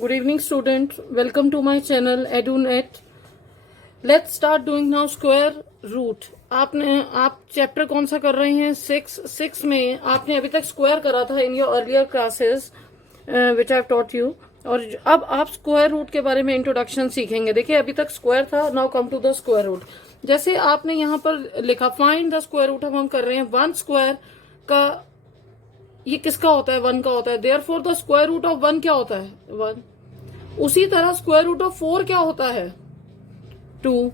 Good evening, students. Welcome to my channel EduNet. Let's start doing now square root. आप chapter कौन सा कर रहे हैं? सिक्स में आपने अभी तक स्क्वायर करा था in your earlier classes which I have taught you, और अब आप स्क्वायर रूट के बारे में इंट्रोडक्शन सीखेंगे. देखिए अभी तक स्क्वायर था, now come to the square root. जैसे आपने यहाँ पर लिखा फाइंड द स्क्वायर रूट, अब हम कर रहे हैं वन स्क्वायर का. ये किसका होता है? वन का होता है. Therefore the square root of one क्या होता है? वन. उसी तरह स्क्वायर रूट ऑफ फोर क्या होता है? टू.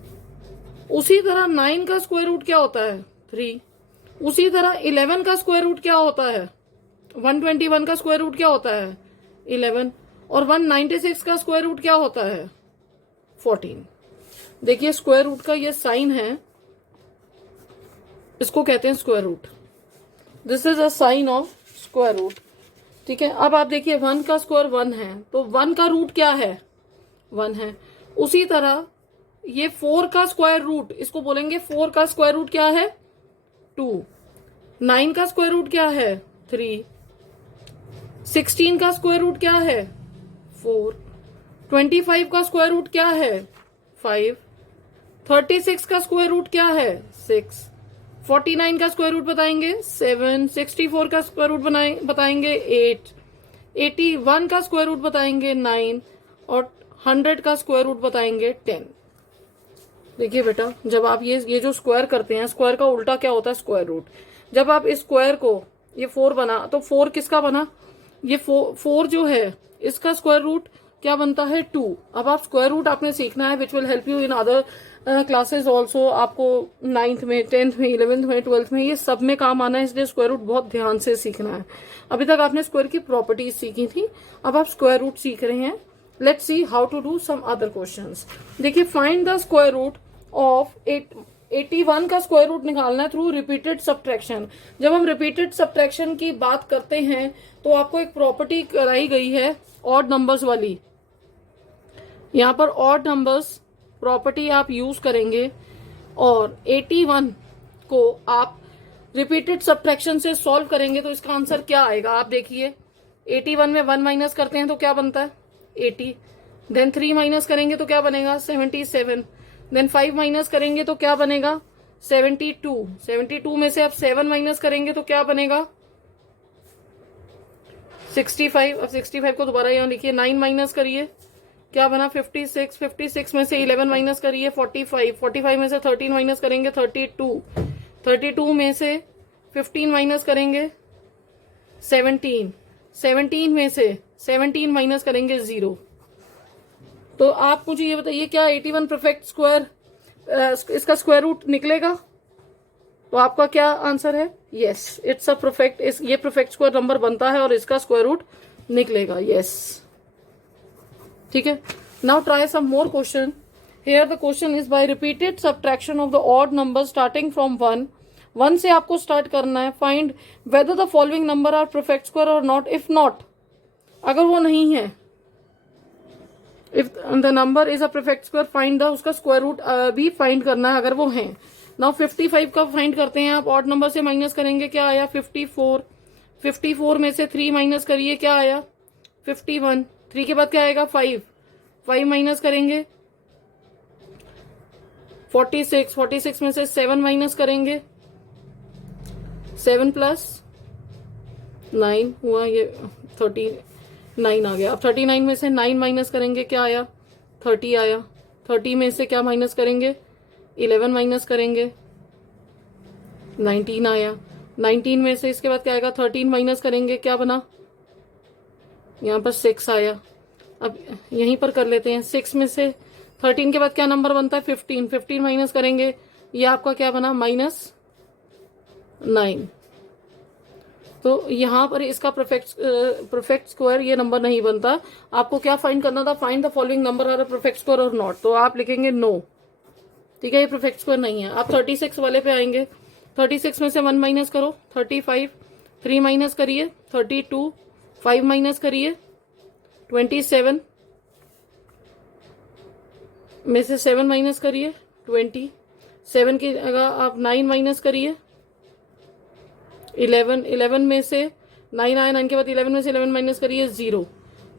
उसी तरह 9 का स्क्वायर रूट क्या होता है? 3. उसी तरह 11 का स्क्वायर रूट क्या होता है? 121 का स्क्वायर रूट क्या होता है? 11. और 196 का स्क्वायर रूट क्या होता है? 14. देखिए स्क्वायर रूट का ये साइन है, इसको कहते हैं square root. This is a sign of square root. ठीक है. अब आप देखिए 1 का स्क्वायर 1 है, तो 1 का रूट क्या है? 1 है. उसी तरह ये 4 का स्क्वायर रूट, इसको बोलेंगे 4 का स्क्वायर रूट क्या है? 2. 9 का स्क्वायर रूट क्या है? 3. 16 का स्क्वायर रूट क्या है? 4. 25 का स्क्वायर रूट क्या है? 5. 36 का स्क्वायर रूट क्या है? 6. 49 का स्क्वायर रूट बताएंगे 7. 64 का स्क्वायर रूट बताएंगे 8. 81 का स्क्वायर रूट बताएंगे 9. और 100 का स्क्वायर रूट बताएंगे 10. देखिए बेटा, जब आप ये जो स्क्वायर करते हैं, स्क्वायर का उल्टा क्या होता है? Square root. जब आप इस स्क्वायर को, ये 4 बना, तो 4 किसका बना? ये 4 जो है इसका स्क्वायर रूट क्या बनता है? 2. अब आप स्क्वायर रूट आपने सीखना है, which will help you in other classes also. आपको 9th में, 10th में, 11th में, 12th में, ये सब में काम आना है, इसलिए स्क्वायर रूट बहुत ध्यान से सीखना है. अभी तक आपने स्क्वायर की प्रॉपर्टीज सीखी थी, अब आप स्क्वायर रूट सीख रहे हैं. Let's see how to do some other questions. देखिए find the square root of 81 का स्क्वायर रूट निकालना है थ्रू रिपीटेड सब्ट्रैक्शन. जब हम रिपीटेड सब्ट्रैक्शन की बात करते हैं तो आपको एक प्रॉपर्टी कराई गई है ऑड नंबर्स वाली. यहां पर ऑड नंबर्स प्रॉपर्टी आप यूज करेंगे और 81 को आप रिपीटेड सब्ट्रैक्शन से सॉल्व करेंगे तो इसका आंसर क्या आएगा? आप देखिए 81 में 1 माइनस करते हैं तो क्या बनता है? 80. देन 3 माइनस करेंगे तो क्या बनेगा? 77. देन 5 माइनस करेंगे तो क्या बनेगा? 72. 72 में से आप 7 माइनस करेंगे तो क्या बनेगा? 65. अब 65 को दोबारा यहां लिखिए. 9 माइनस करिए, क्या बना? 56. 56 में से 11 माइनस करिए, 45. 45 में से 13 माइनस करेंगे, 32. 32 में से 15 माइनस करेंगे, 17. 17 में से 17 माइनस करेंगे, 0. तो आप मुझे ये बताइए, क्या 81 परफेक्ट स्क्वायर इसका स्क्वायर रूट निकलेगा? तो आपका क्या आंसर है? Yes, it's a perfect. ये परफेक्ट स्क्वायर नंबर बनता है और इसका स्क्वायर रूट निकलेगा. यस, ठीक है. Now try some more question. Here the question is by repeated subtraction of the odd number starting from 1 से आपको स्टार्ट करना है. Find whether the following number are perfect square और नॉट. इफ नॉट, अगर वो नहीं है, if the number is a perfect square, find the, उसका स्क्वायर रूट भी फाइंड करना है अगर वो है. नाउ 55 का फाइंड करते हैं. आप ऑड नंबर से माइनस करेंगे, क्या आया? 54. 54 में से 3 माइनस करिए, क्या आया? 51. 3 के बाद क्या आएगा? 5. 5 माइनस करेंगे, 46. 46 में से 7 माइनस करेंगे, 7 प्लस 9 हुआ, ये 39 आ गया. अब 39 में से 9 माइनस करेंगे, क्या आया? 30 आया. 30 में से क्या माइनस करेंगे? 11 माइनस करेंगे, 19 आया. 19 में से इसके बाद क्या आएगा? 13 माइनस करेंगे, क्या बना? यहाँ पर 6 आया. अब यहीं पर कर लेते हैं. 6 में से 13 के बाद क्या नंबर बनता है? 15. 15 माइनस करेंगे, ये आपका क्या बना? -9. तो यहां पर इसका परफेक्ट स्क्वायर ये नंबर नहीं बनता. आपको क्या फाइंड करना था? Find the following number are perfect square और नॉट. तो आप लिखेंगे नो. ठीक है, ये परफेक्ट स्क्वायर नहीं है. आप 36 वाले पे आएंगे. 36 में से 1 माइनस करो, 35. 3 माइनस करिए, 32. 5 माइनस करिए, 27. में से 7 माइनस करिए, 20. 7 की जगह आप 9 माइनस करिए, 11. 11 में से 9 आया, 9 के बाद 11 में से 11 माइनस करिए, 0.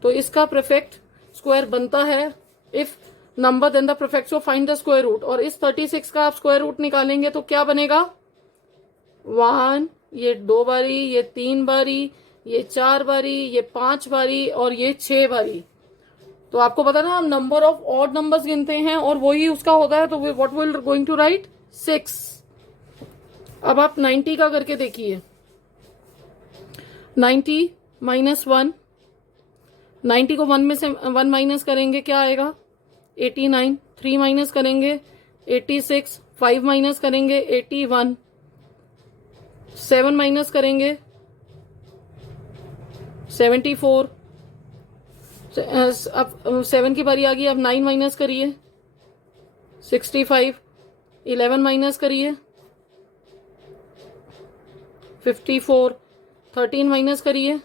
तो इसका परफेक्ट स्क्वायर बनता है if number then the prefix of find the square root. और इस 36 का आप स्क्वायर रूट निकालेंगे तो क्या बनेगा 1, ये 2 बारी, ये 3 बारी, ये 4 बारी, ये 5 बारी और ये 6 बारी। तो आपको पता ना हम नंबर ऑफ ऑड नंबर्स गिनते हैं और वही उसका होता है, तो what will going to write 6। अब आप 90 का करके देखिए, 90 माइनस 1, 90 को 1 में से 1 माइनस करेंगे क्या आएगा 89, 3 माइनस करेंगे 86, 5 माइनस करेंगे 81, 7 माइनस करेंगे 74। अब 7 की बारी आ गई, अब 9 माइनस करिए 65, 11 माइनस करिए 54, 13 माइनस करिए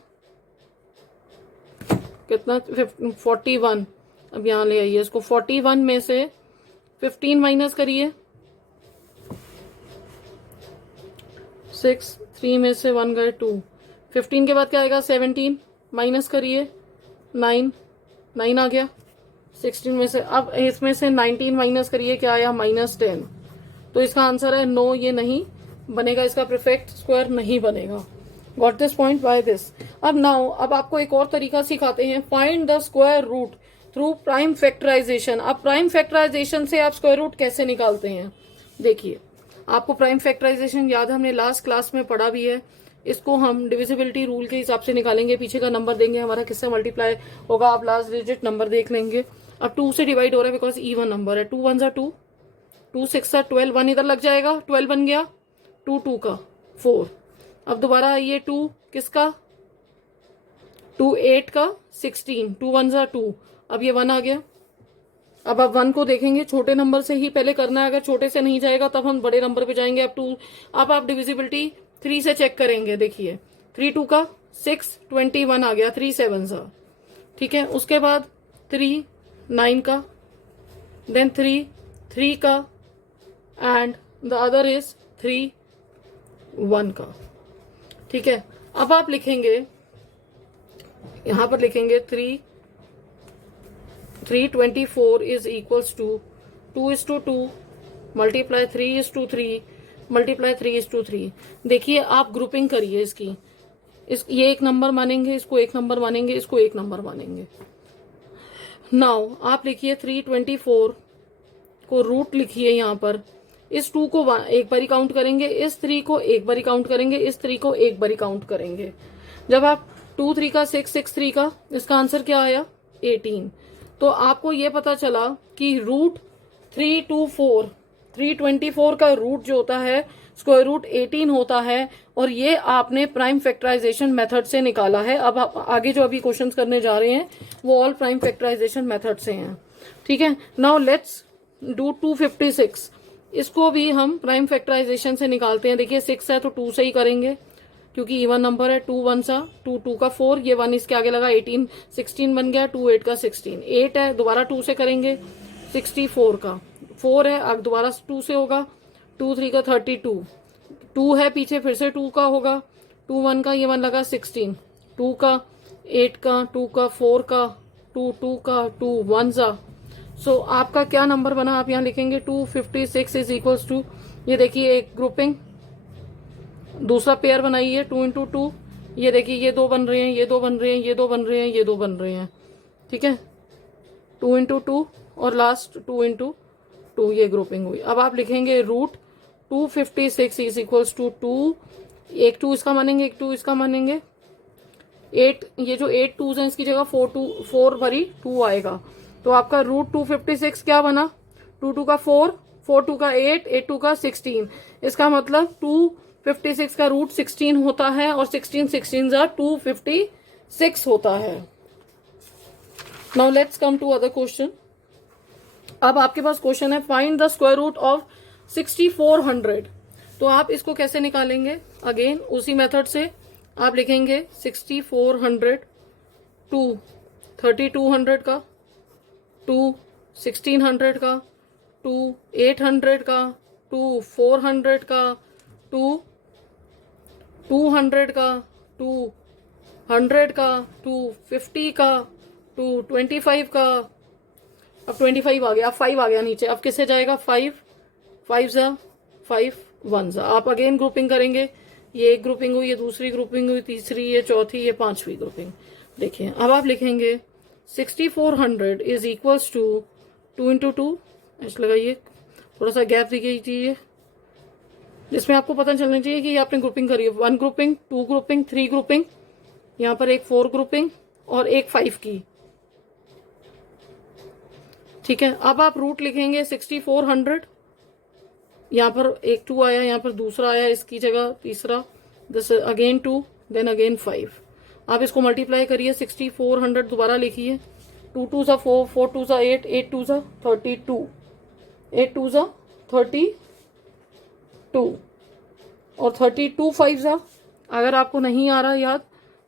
कितना 41। अब यहाँ ले आइए इसको, 41 में से 15 माइनस करिए 6, 3 में से 1 गए 2, 15 के बाद क्या आएगा 17 माइनस करिए 9, 9 आ गया 16 में से। अब इसमें से 19 माइनस करिए क्या आया -10। तो इसका आंसर है नो, ये नहीं बनेगा, इसका परफेक्ट स्क्वायर नहीं बनेगा। Got this point by this. अब नाउ अब आपको एक और तरीका सिखाते हैं, find the square root through prime factorisation. अब प्राइम फैक्टराइजेशन से आप स्क्वायर रूट कैसे निकालते हैं, देखिए आपको प्राइम फैक्टराइजेशन याद है, हमने लास्ट क्लास में पढ़ा भी है। इसको हम डिविजिबिलिटी रूल के हिसाब से निकालेंगे, पीछे का नंबर देंगे हमारा किससे मल्टीप्लाई होगा, आप लास्ट डिजिट नंबर देख लेंगे। अब 2 से डिवाइड हो रहा है बिकॉज इवन नंबर है, 2 1 जा 2, 2 6 12, 1 इधर लग जाएगा 12 बन गया, 2 2 का 4। अब दोबारा ये 2 किसका 2 8 का 16, 2 1 जा 2, अब ये 1 आ गया। अब आप 1 को देखेंगे छोटे नंबर से ही पहले करना है, अगर छोटे से नहीं जाएगा तब हम बड़े नंबर पे जाएंगे। अब 2, अब आप डिविजिबिलिटी 3 से चेक करेंगे, देखिए 3 2 का 6, 21 आ गया, 3 7 सा, ठीक है। उसके बाद 3 9 का, देन 3 3 का, एंड द अदर इज 3 1 का, ठीक है। अब आप लिखेंगे यहां पर लिखेंगे 324 is equals to 2:2 multiply 3:3 multiply 3:3। देखिए आप ग्रुपिंग करिए इसकी, ये एक नंबर मानेंगे, इसको एक नंबर मानेंगे, इसको एक नंबर मानेंगे। नाउ आप लिखिए 324 को रूट लिखिए यहाँ पर, इस 2 को एक बारी काउंट करेंगे, इस 3 को एक बारी काउंट करेंगे, इस 3 को एक बारी काउंट करेंगे। जब आप 2 3 का 6 6 3 का, इसका आंसर क्या आया 18। तो आपको ये पता चला कि रूट 324 का रूट जो होता है स्क्वायर रूट 18 होता है, और ये आपने प्राइम फैक्टराइजेशन मेथड से निकाला है। अब आप आगे जो अभी क्वेश्चंस करने जा रहे हैं वो ऑल प्राइम फैक्टराइजेशन मेथड से हैं, ठीक है। नाउ लेट्स डू 256, इसको भी हम प्राइम फैक्टराइजेशन से निकालते हैं। देखिए 6 है तो 2 से ही करेंगे क्योंकि इवन नंबर है, 2 1 सा 2 2 का 4, ये 1 इसके आगे लगा 18, 16 बन गया, 2 8 का 16, 8 है दोबारा 2 से करेंगे 64 का, 4 है अब दोबारा 2 से होगा, 2 3 का 32, 2 है पीछे फिर से 2 का होगा, 2 1 का ये 1 लगा 16, 2 का 8 का 2 का 4 का 2 2 का 2 1 सा। सो आपका क्या नंबर बना, आप यहाँ लिखेंगे 256 इज इक्वल्स टू, ये देखिए एक ग्रुपिंग, दूसरा पेयर बनाइए 2 × 2, ये देखिए ये 2 बन रहे हैं, ये 2 बन रहे हैं, ये 2 बन रहे हैं, ये 2 बन रहे हैं, ठीक है। 2 × 2 और लास्ट 2 × 2, ये ग्रुपिंग हुई। अब आप लिखेंगे रूट 256 इज इक्वल्स टू 2, एक 2 इसका मानेंगे, एक 2 इसका मानेंगे, 8, ये जो 8 2s हैं इसकी जगह 4 भरी 2 आएगा। तो आपका रूट 256 क्या बना, 2 2 का 4, 4 2 का 8, 8 2 का 16। इसका मतलब 256 का रूट 16 होता है और 16 16 जा 256 होता है। Now let's come to other question. अब आपके पास क्वेश्चन है find the square root of 6400। तो आप इसको कैसे निकालेंगे, अगेन उसी मेथड से आप लिखेंगे 6400 2 3200 का, 2 1600 का, 2 800 का, 2 400 का, 2 200 का, 2 100 का, 2 50 का, 2, 25 का, अब 25 आ गया, अब 5 आ गया नीचे, अब किससे जाएगा 5, 5 जा 5, 1 जा। आप अगेन ग्रुपिंग करेंगे, ये एक ग्रुपिंग हुई, ये दूसरी ग्रुपिंग हुई, तीसरी, ये चौथी, ये पांचवी ग्रुपिंग। देखिए अब आप लिखेंगे 6400 इज इक्वल्स टू 2 इंटू 2, ऐसे लगाइए, थोड़ा सा गैप दीजिए जिसमें आपको पता चलना चाहिए कि आपने ग्रुपिंग करी है। 1 ग्रुपिंग, 2 ग्रुपिंग, 3 ग्रुपिंग, यहाँ पर एक 4 ग्रुपिंग और एक 5 की। ठीक है, अब आप रूट लिखेंगे 6400, यहाँ पर एक 2 आया, यहाँ पर दूसरा आया, इसकी जगह तीसरा, दिस अगेन 2, देन अगेन 5। आप इसको मल्टीप्लाई करिए, 6400 दोबारा लिखिए, 2 2 सा 4, 4 2 सा 8, 8 2 सा 32, 8 2 सा 32 और 32 5 सा। अगर आपको नहीं आ रहा याद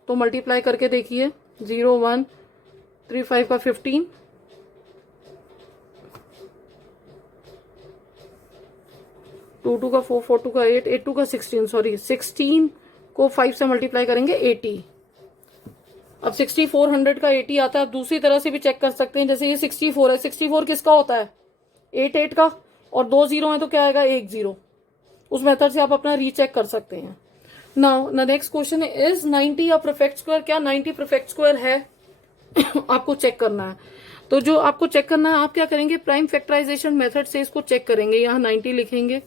तो मल्टीप्लाई करके देखिए, 0 1 3 5 का 15, 2 2 का 4, 4 2 का 8, 8 2 का 16, सॉरी 16 को 5 से मल्टीप्लाई करेंगे 80। अब 6400 का 80 आता है। आप दूसरी तरह से भी चेक कर सकते हैं, जैसे ये 64 है, 64 किसका होता है 8 8 का, और 2 0 है तो क्या आएगा 1 0। उस मेथड से आप अपना रीचेक कर सकते हैं। नाउ द नेक्स्ट क्वेश्चन है, इज 90 अ परफेक्ट स्क्वायर? क्या 90 परफेक्ट स्क्वायर है? आपको चेक करना है। तो जो आपको चेक करना है, आप क्या करेंगे, प्राइम फैक्टराइजेशन मेथड से इसको चेक करेंगे। यहाँ 90 लिखेंगे,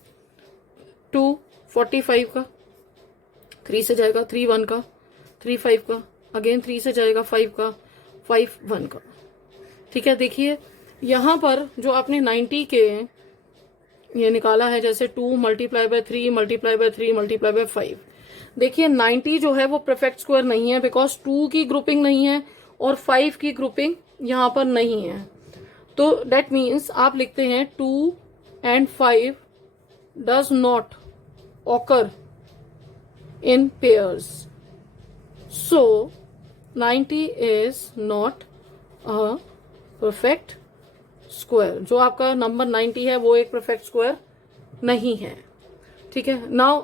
2 45 का, 3 से जाएगा 3 1 का, 3 5 का, अगेन 3 से जाएगा 5 का, 5 1 का। ठीक है, देखिए यहाँ पर जो आपने 90 के ये निकाला है, जैसे 2 multiply by 3 multiply by 3 multiply by 5, देखिए 90 जो है वो परफेक्ट स्क्वायर नहीं है, बिकॉज 2 की ग्रुपिंग नहीं है और 5 की ग्रुपिंग यहाँ पर नहीं है। तो डेट मीन्स आप लिखते हैं 2 and 5 does not occur in pairs, so 90 is not a perfect square. जो आपका नंबर 90 है वो एक परफेक्ट स्क्वायर नहीं है। ठीक है, now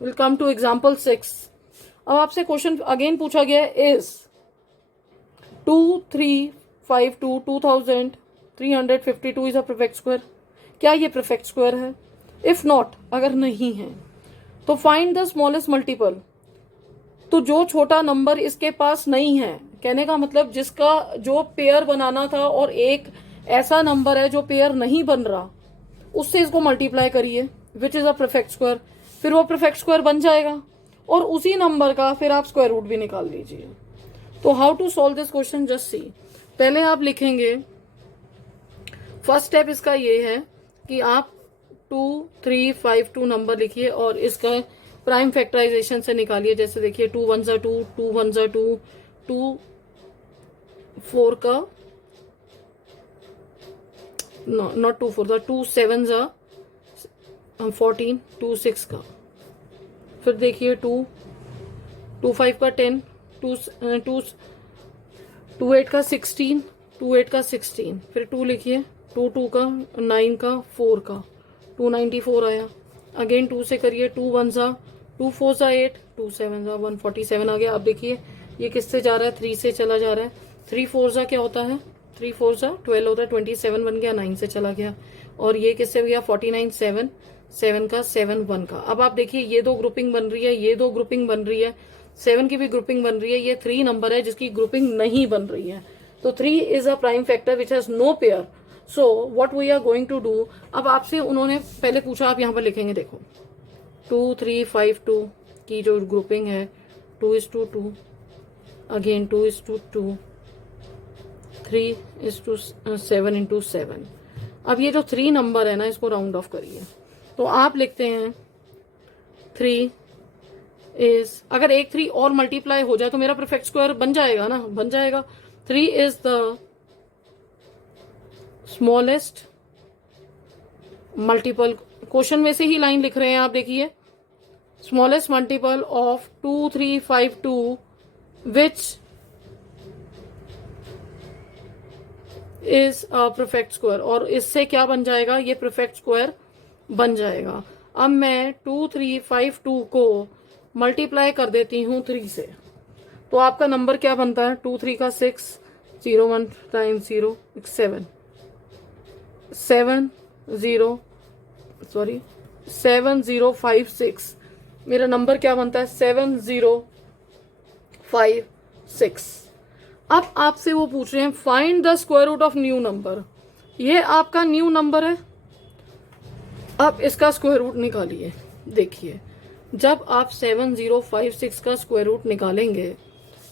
will come to example 6। अब आपसे क्वेश्चन अगेन पूछा गया है, is 2352 2352 is a perfect square? क्या ये परफेक्ट स्क्वायर है? इफ नॉट, अगर नहीं है तो फाइंड द स्मॉलेस्ट मल्टीपल। तो जो छोटा नंबर इसके पास नहीं है, कहने का मतलब जिसका जो पेयर बनाना था और एक ऐसा नंबर है जो पेयर नहीं बन रहा, उससे इसको मल्टीप्लाई करिए, which is a perfect square. फिर वो परफेक्ट स्क्वायर बन जाएगा और उसी नंबर का फिर आप स्क्वायर रूट भी निकाल लीजिए। तो how to solve this question, just see. पहले आप लिखेंगे, फर्स्ट स्टेप इसका ये है कि आप 2352 नंबर लिखिए और इसका प्राइम फैक्टराइजेशन से निकालिए। जैसे देखिए 2 1 2, 2 1 2, 2 4 का, नो नॉट 2 4 2 7 14, 2 6 का, फिर देखिए 2 5 का 10, 2 8 का 16, 2 8 का 16, फिर 2 लिखिए, 2 2 का 9 का 4 का, 294 आया। अगेन 2 से करिए, 2 1 2 4 8, 2 7 147 आ गया। अब देखिए ये किससे जा रहा है, 3 से चला जा रहा है। 3 4 क्या होता है, 3 4 12 होता है, 27 बन गया, 9 से चला गया। और ये किससे गया, 49 7, 7 का 7 1 का। अब आप देखिए ये दो ग्रुपिंग बन रही है, ये दो ग्रुपिंग बन रही है, 7 की भी ग्रुपिंग बन रही है। ये 3 नंबर है जिसकी ग्रुपिंग नहीं बन रही है। तो 3 is a prime factor which has no pair. So what we are going to do, अब आपसे उन्होंने पहले पूछा, आप यहाँ पर लिखेंगे, देखो 2 3 5 2 की जो ग्रुपिंग है, 2 is to 2, again 2 is to 2, 3 is to 7 into 7। अब ये जो 3 नंबर है ना, इसको राउंड ऑफ करिए। तो आप लिखते हैं 3 इज, अगर एक 3 और मल्टीप्लाई हो जाए तो मेरा परफेक्ट स्क्वायर बन जाएगा ना, बन जाएगा। 3 is the smallest multiple, question में से ही लाइन लिख रहे हैं आप, देखिए smallest multiple of 2352 which is a perfect square. और इससे क्या बन जाएगा, ये परफेक्ट स्क्वायर बन जाएगा। अब मैं 2352 को मल्टीप्लाई कर देती हूँ 3 से, तो आपका नंबर क्या बनता है, 2 3 का 6, 1 टाइम्स 0 7, 7056। मेरा नंबर क्या बनता है? 7056। अब आपसे वो पूछ रहे हैं find the square root of new number. ये आपका न्यू नंबर है, अब इसका स्क्वायर रूट निकालिए। देखिए, जब आप 7056 का स्क्वायर रूट निकालेंगे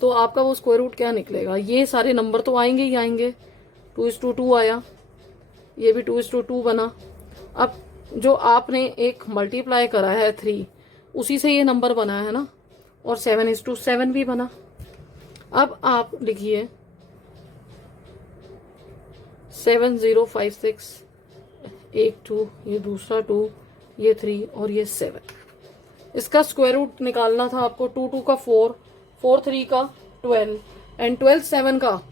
तो आपका वो स्क्वायर रूट क्या निकलेगा? ये सारे नंबर तो आएंगे ही आएंगे। 2:2 आया, ये भी 2:2 बना। अब जो आपने एक मल्टीप्लाई करा है 3, उसी से ये नंबर बना है ना, और 7:7 भी बना। अब आप लिखिए 7056, एक 2, ये दूसरा 2, ये 3 और ये 7। इसका स्क्वायर रूट निकालना था आपको। 2 2 का 4, 4 3 का 12 एंड 12 7 का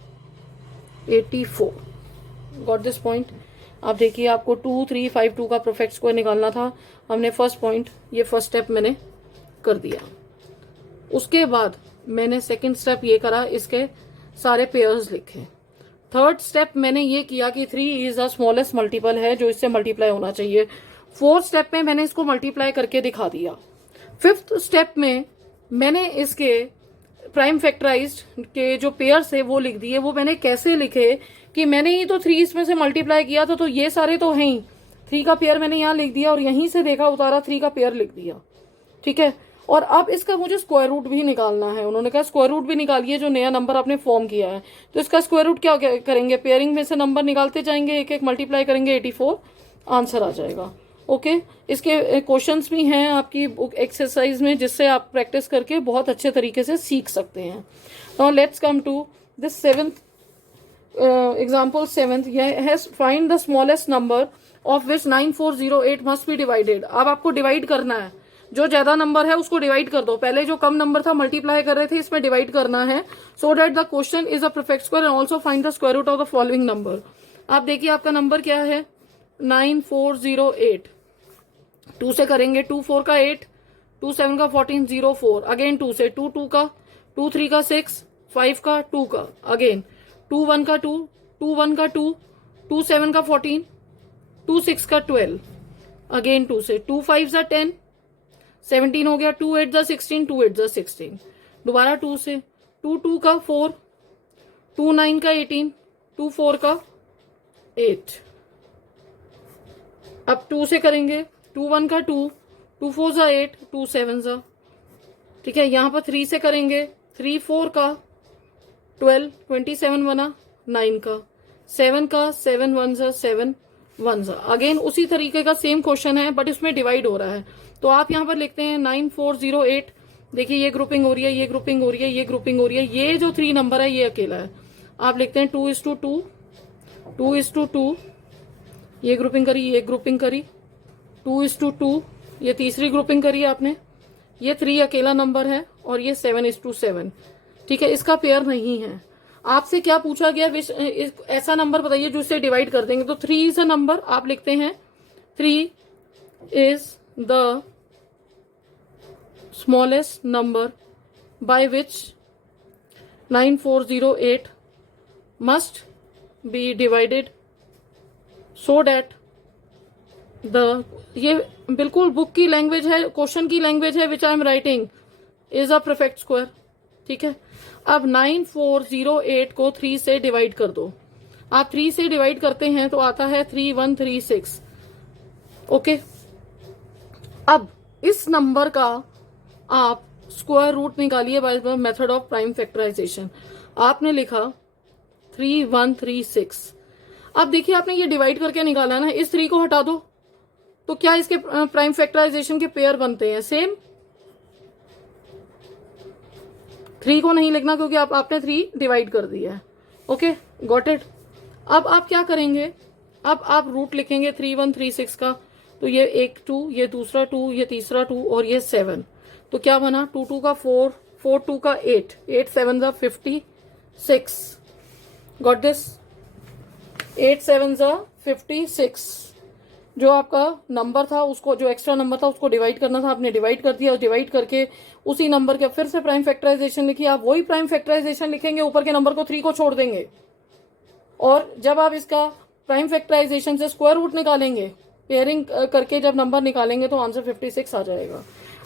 84। Got this point? आप देखिए, आपको 2 3 5 2 का परफेक्ट स्क्वायर निकालना था। हमने फर्स्ट पॉइंट, ये फर्स्ट स्टेप मैंने कर दिया। उसके बाद मैंने सेकंड स्टेप ये करा, इसके सारे पेयर्स लिखे। थर्ड स्टेप मैंने ये किया कि 3 इज द स्मॉलेस्ट मल्टीपल है जो इससे मल्टीप्लाई होना चाहिए। फोर्थ स्टेप में मैंने इसको मल्टीप्लाई करके दिखा दिया। फिफ्थ स्टेप में मैंने इसके प्राइम फैक्टराइज्ड के जो पेयर्स है वो लिख दिए। वो मैंने कैसे लिखे कि मैंने ही तो 3 इसमें से मल्टीप्लाई किया था, तो ये सारे तो हैं ही। 3 का पेयर मैंने यहाँ लिख दिया और यहीं से देखा उतारा 3 का पेयर लिख दिया। ठीक है, और अब इसका मुझे स्क्वायर रूट भी निकालना है। उन्होंने कहा स्क्वायर रूट भी निकालिए जो नया नंबर आपने फॉर्म किया है। तो इसका स्क्वायर रूट क्या करेंगे? पेयरिंग में से नंबर निकालते जाएंगे, एक एक मल्टीप्लाई करेंगे, 84 आंसर आ जाएगा। ओके, इसके क्वेश्चंस भी हैं आपकी बुक एक्सरसाइज में, जिससे आप प्रैक्टिस करके बहुत अच्छे तरीके से सीख सकते हैं। Now let's come to this seventh example. Seventh has find the smallest number of which 9408 must be divided. अब आपको डिवाइड करना है, जो ज्यादा नंबर है उसको डिवाइड कर दो। पहले जो कम नंबर था मल्टीप्लाई कर रहे थे, इसमें डिवाइड करना है, so that the question is a perfect square and also find the square root of the following number. आप देखिए आपका नंबर क्या है? 9408। 2 से करेंगे, 2 4 का 8, 2 7 का 14, 0 4, अगेन 2 से, 2 2 का, 2 3 का 6, 5 का 2 का, अगेन 2 1 का 2, 2 1 का 2, 2 7 का 14, 2 6 का 12, अगेन 2 से, 2 5 का 10, 17 हो गया, 2 8 जा 16, 2 8 जा 16, दोबारा 2 से, 2 2 का 4, 2 9 का 18, 2 4 का 8। अब 2 से करेंगे, 2 1 का 2, 2 4 जा 8, 2 7 जा, ठीक है। यहाँ पर 3 से करेंगे, 3 4 का 12, 27 बना, 9 का 7 का 7 1 जा 7 1 जा। अगेन उसी तरीके का सेम क्वेश्चन है, बट इसमें डिवाइड हो रहा है। तो आप यहाँ पर लिखते हैं 9408। देखिए ये ग्रुपिंग हो रही है, ये ग्रुपिंग हो रही है, ये ग्रुपिंग हो रही है। ये जो 3 नंबर है ये अकेला है। आप लिखते हैं 2:2, 2:2, ये ग्रुपिंग करी, ये ग्रुपिंग करी, 2:2, ये तीसरी ग्रुपिंग करी आपने। ये 3 अकेला नंबर है और ये 7:7। ठीक है, इसका पेयर नहीं है। आपसे क्या पूछा गया? ऐसा नंबर बताइए जो इससे डिवाइड कर देंगे। तो 3 इज अ नंबर, आप लिखते हैं 3 is the smallest number by which 9408 must be divided so that the, ये बिल्कुल बुक की लैंग्वेज है, क्वेश्चन की लैंग्वेज है, which I am writing, is a perfect square. ठीक है, अब 9408 को 3 से डिवाइड कर दो। आप 3 से डिवाइड करते हैं तो आता है 3136। ओके, अब इस नंबर का आप स्क्वायर रूट निकालिए by the method of prime factorisation. आपने लिखा 3136। अब देखिए आपने ये डिवाइड करके निकाला ना, इस 3 को हटा दो तो क्या इसके प्राइम फैक्टराइजेशन के पेयर बनते हैं? सेम। 3 को नहीं लिखना क्योंकि आपने 3 डिवाइड कर दिया है। Okay, got it. अब आप क्या करेंगे? अब आप रूट लिखेंगे 3136 का। तो ये एक 2, ये दूसरा 2, ये तीसरा 2 और ये 7। तो क्या बना? 2 2 का 4, 4 2 का 8, 8 7 जा 56। Got this? 8 7 जा 56। जो आपका नंबर था उसको, जो एक्स्ट्रा नंबर था उसको डिवाइड करना था, आपने डिवाइड कर दिया। और डिवाइड करके उसी नंबर के फिर से प्राइम फैक्टराइजेशन लिखिए। आप वही प्राइम फैक्टराइजेशन लिखेंगे, ऊपर के नंबर को 3 को छोड़ देंगे। और जब आप इसका प्राइम फैक्टराइजेशन से स्क्वायर रूट निकालेंगे, पेयरिंग करके जब नंबर निकालेंगे तो आंसर 56 आ जाएगा।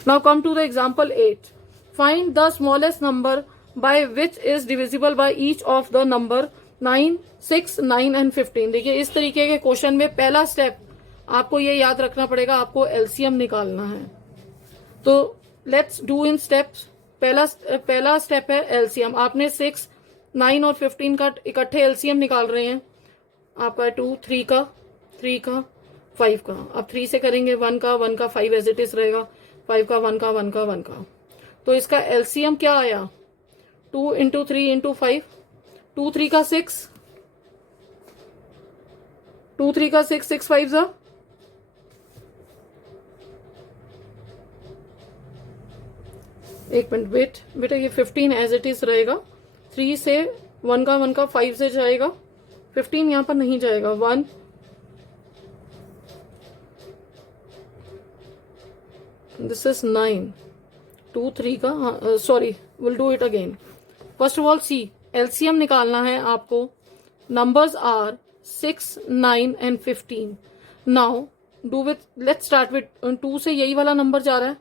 Now come to the example 8, find the smallest number by which is divisible by each of the number 9, 6, 9 and 15। देखिए इस तरीके के क्वेश्चन में पहला स्टेप आपको ये याद रखना पड़ेगा, आपको एलसीएम निकालना है। तो लेट्स डू इन स्टेप्स। पहला स्टेप है एलसीएम। आपने 6, 9 और 15 का इकट्ठे एलसीएम निकाल रहे हैं। आपका 2, 3 का, 3 का, 5 का। अब 3 से करेंगे 1 का, 1 का 5 एज इट इज रहेगा, 5 का 1 का 1 का 1 का। तो इसका एलसीएम क्या आया? 2 इंटू 3 इंटू 5, 2 3 का 6, 2 3 का 6, 6 5 जा, एक मिनट वेट बेटा, ये 15 एज इट इज रहेगा। 3 से 1 का 1 का 5 से जाएगा, 15 यहां पर नहीं जाएगा। 1, दिस इज 9, 2 3 का, sorry will do it again. First of all see, LCM निकालना है आपको। Numbers are 6, 9 and 15। Now do with, let's start with 2 से यही वाला नंबर जा रहा है,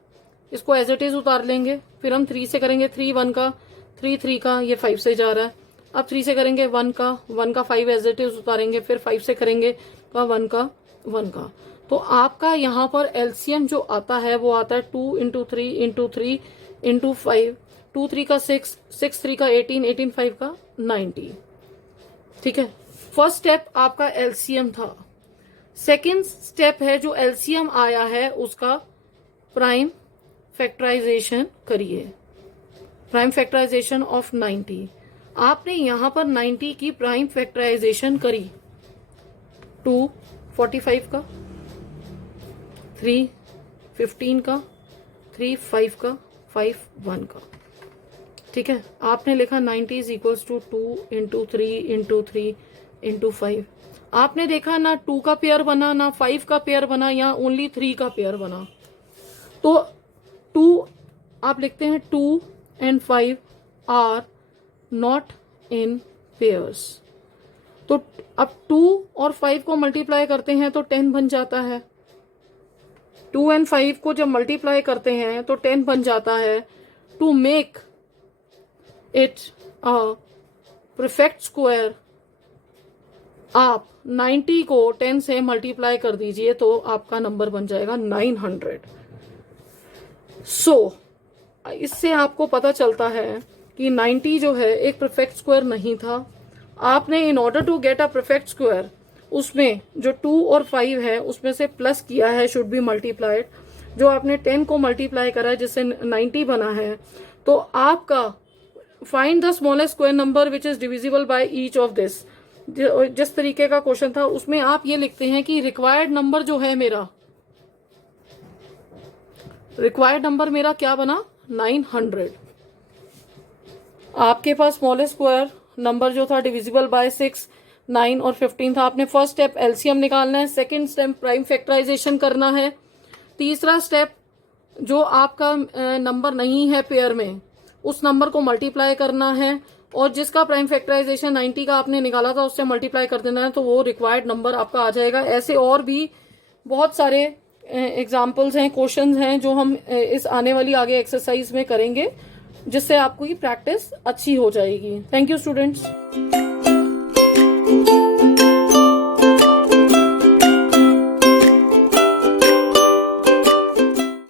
इसको एज इट इज उतार लेंगे। फिर हम 3 से करेंगे, 3 1 का, 3 3 का, ये 5 से जा रहा है। अब 3 से करेंगे 1 का, 1 का 5 एज इट इज उतारेंगे। फिर 5 से करेंगे 1 का 1 का। तो आपका यहाँ पर एलसीएम जो आता है वो आता है 2 इंटू 3 इंटू 3 इंटू 5, 2 3 का 6, 6 3 का 18, 18 5 का 90। ठीक है, फर्स्ट स्टेप आपका एलसीएम था। सेकेंड स्टेप है जो एलसीएम आया है उसका प्राइम फैक्टराइजेशन करिए। Prime factorisation of 90। आपने यहां पर 90 की प्राइम फैक्टराइजेशन करी। 2 45 का, 3 15 का, 3 5 का, 5 1 का। ठीक है, आपने लिखा 90 is equals to 2 into 3 into 3 into 5। आपने देखा ना 2 का पेयर बना ना 5 का पेयर बना, या ओनली 3 का पेयर बना। तो 2 आप लिखते हैं 2 and 5 are not in pairs. तो अब 2 और 5 को मल्टीप्लाई करते हैं तो 10 बन जाता है। 2 एंड 5 को जब मल्टीप्लाई करते हैं तो 10 बन जाता है। To make it a perfect square आप 90 को 10 से मल्टीप्लाई कर दीजिए तो आपका नंबर बन जाएगा 900। सो इससे आपको पता चलता है कि 90 जो है एक परफेक्ट स्क्वायर नहीं था। आपने in order to get a perfect square उसमें जो 2 और 5 है उसमें से प्लस किया है, शुड बी मल्टीप्लाइड। जो आपने 10 को मल्टीप्लाई करा है जिससे 90 बना है। तो आपका find the smallest square number which is divisible by each of this, जिस तरीके का क्वेश्चन था उसमें आप ये लिखते हैं कि रिक्वायर्ड नंबर जो है मेरा, रिक्वायर्ड नंबर मेरा क्या बना 900। आपके पास स्मॉलेस्ट स्क्वायर नंबर जो था डिविजिबल बाय 6, 9 और 15 था। आपने फर्स्ट स्टेप एलसीएम निकालना है, सेकंड स्टेप प्राइम फैक्टराइजेशन करना है, तीसरा स्टेप जो आपका नंबर नहीं है पेयर में उस नंबर को मल्टीप्लाई करना है, और जिसका प्राइम फैक्टराइजेशन 90 का आपने निकाला था उससे मल्टीप्लाई कर देना है तो वो रिक्वायर्ड नंबर आपका आ जाएगा। ऐसे और भी बहुत सारे एग्जाम्पल्स हैं, क्वेश्चंस हैं जो हम इस आने वाली आगे एक्सरसाइज में करेंगे, जिससे आपको ये प्रैक्टिस अच्छी हो जाएगी। Thank you students.